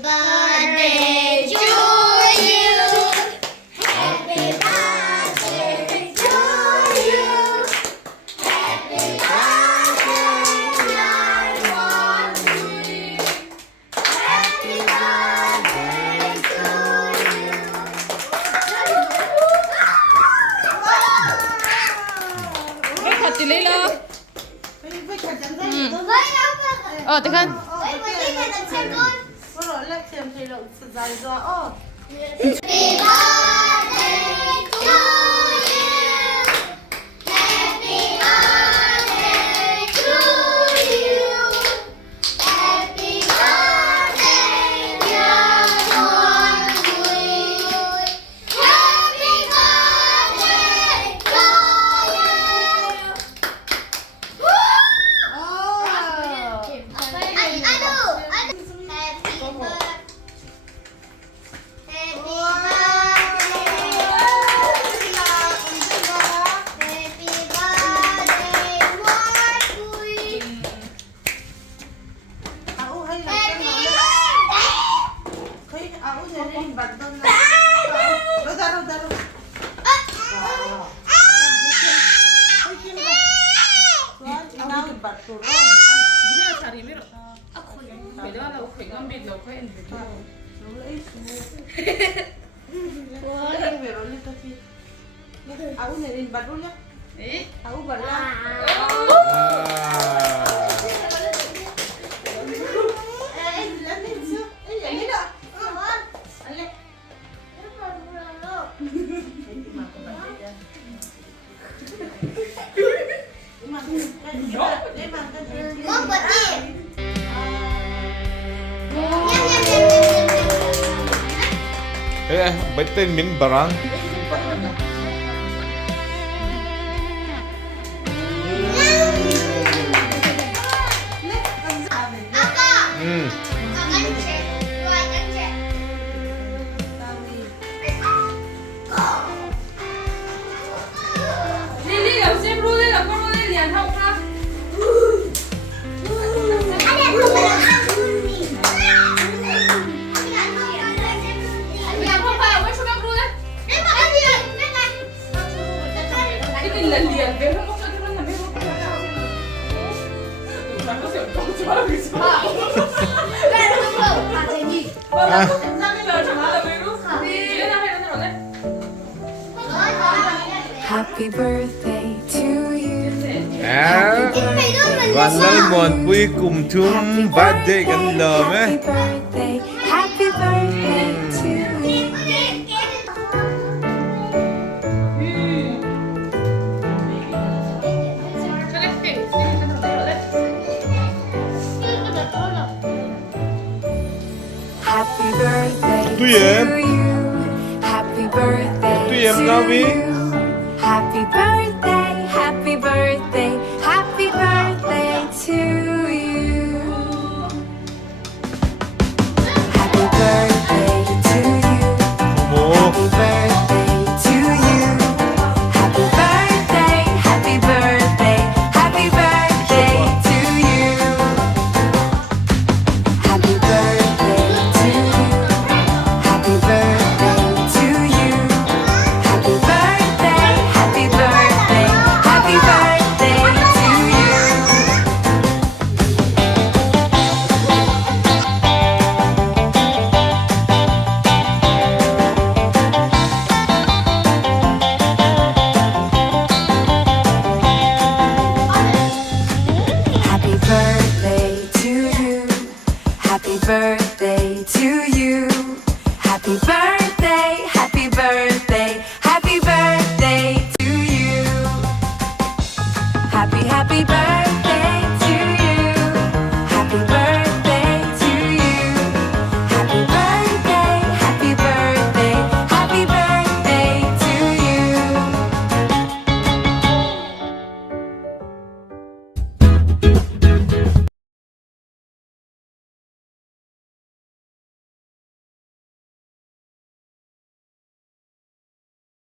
birthday to you. Happy birthday to you. Happy birthday, dear Wanpui. Happy birthday to you. ไม่ขัดจิเลยเหรอ Phải chặt chắn ra Ừ. được không? Thì khăn Với tí này là xem luôn. Có rồi lại xem thì lượng sự dài ra. Ô. Happy birthday to you. Happy birthday to you. Happy birthday, dear Wanpui. Happy birthday to you. Happy Áo hay là cái nó lên. Thấy áo thì con bật hơn là. Đâu ra đâu ra đâu. Áo thì bật rồi đó. 그래야 잘 이미러 매달라고 굉장히 넣고 했는데 Nó lấy xuống. Về rồi lên cho chị. Áo này đi bật luôn nhá. 에? Áo bật ra. Lên lên xưa. Ê vậy hết ạ. Anh lên. Con bật đi. Betul min barang. 아빠. Hmm. 릴리가 쌤 로데가 코로넬리 안 하고 가 그냥 봐봐요 왜 초밥 로데 이게 랄리야 왜 한국 저 들었나 왜 먹고 나 것이 없고 좋아하고 있어 나 괜찮은 거 좋아하다 왜 이러고 이래나 해라 그러네 Happy birthday to you. VANLALMUANPUI KUM-3 birthday kan lỡ Happy mấy. birthday. Happy birthday to you. Happy birthday Tụi em. to you. Happy birthday Tụi em to nào Vy? you. Happy birthday.